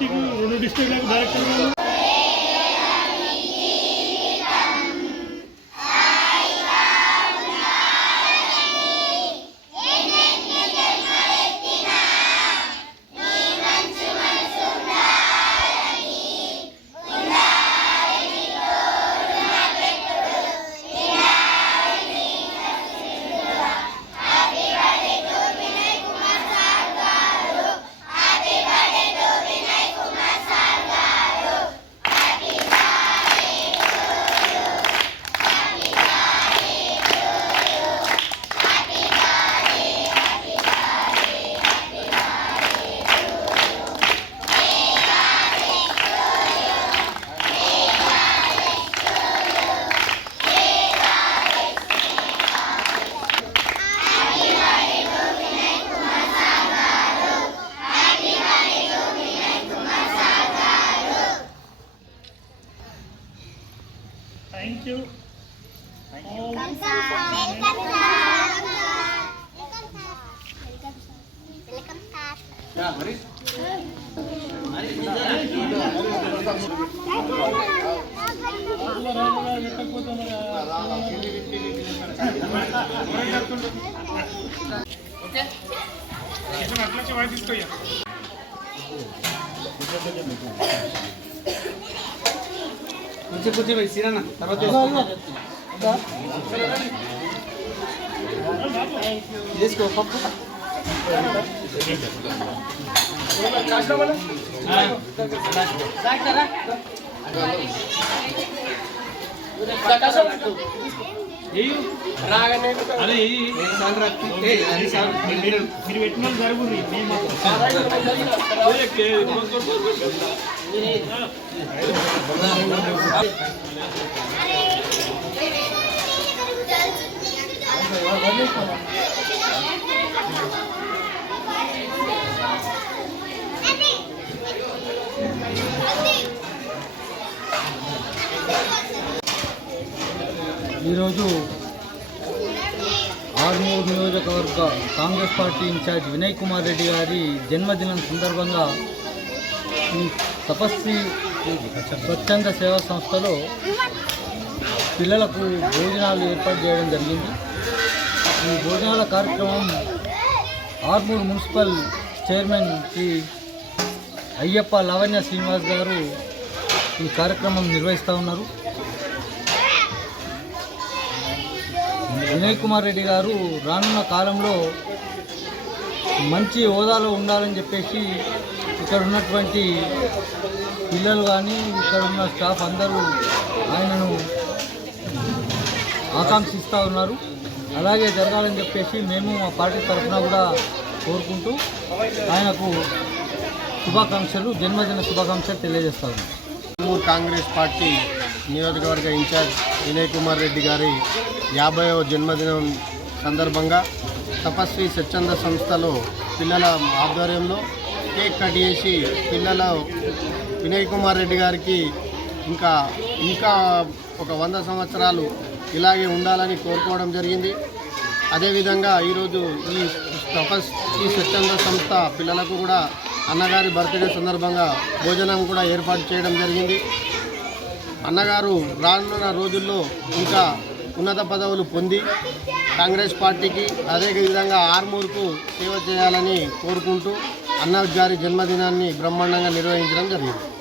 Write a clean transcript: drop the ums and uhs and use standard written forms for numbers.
District director Thank you. Thank you. Welcome, sir. Welcome, sir. Yeah, Harish. Okay. Kita nak cuci wajib tu ya. कुछ भाई सीरा ना इसको అరే మీరు పెట్టిన జరుగుతుంది ఈరోజు ఆర్మూర్ నియోజకవర్గ కాంగ్రెస్ పార్టీ ఇన్ఛార్జ్ వినయ్ కుమార్ రెడ్డి గారి జన్మదినం సందర్భంగా ఈ తపస్వి స్వచ్ఛంద సేవా సంస్థలో పిల్లలకు భోజనాలు ఏర్పాటు చేయడం జరిగింది. ఈ భోజనాల కార్యక్రమం ఆర్మూర్ మున్సిపల్ చైర్మన్ శ్రీ అయ్యప్ప లావణ్య శ్రీనివాస్ గారు ఈ కార్యక్రమం నిర్వహిస్తూ ఉన్నారు. వినయ్ కుమార్ రెడ్డి గారు రానున్న కాలంలో మంచి హోదాలో ఉండాలని చెప్పేసి ఇక్కడ ఉన్నటువంటి పిల్లలు కానీ ఇక్కడ ఉన్న స్టాఫ్ అందరూ ఆయనను ఆకాంక్షిస్తూ ఉన్నారు. అలాగే జరగాలని చెప్పేసి మేము మా పార్టీ తరఫున కూడా కోరుకుంటూ ఆయనకు శుభాకాంక్షలు, జన్మదిన శుభాకాంక్షలు తెలియజేస్తా ఉన్నాం. కాంగ్రెస్ పార్టీ నియోజకవర్గ ఇన్ఛార్జ్ వినయ్ కుమార్ రెడ్డి గారి 50వ జన్మదినం సందర్భంగా తపస్వి స్వచ్ఛంద సంస్థలో పిల్లల ఆధ్వర్యంలో కేక్ కట్ చేసి పిల్లల వినయ్ కుమార్ రెడ్డి గారికి ఇంకా ఒక 100 సంవత్సరాలు ఇలాగే ఉండాలని కోరుకోవడం జరిగింది. అదేవిధంగా ఈరోజు ఈ తపస్వి స్వచ్ఛంద సంస్థ పిల్లలకు కూడా అన్నగారి బర్త్డే సందర్భంగా భోజనం కూడా ఏర్పాటు చేయడం జరిగింది. అన్నగారు రానున్న రోజుల్లో ఇంకా ఉన్నత పదవులు పొంది కాంగ్రెస్ పార్టీకి అదేవిధంగా ఆర్మూర్కు సేవ చేయాలని కోరుకుంటూ అన్నగారి జన్మదినాన్ని బ్రహ్మాండంగా నిర్వహించడం జరిగింది.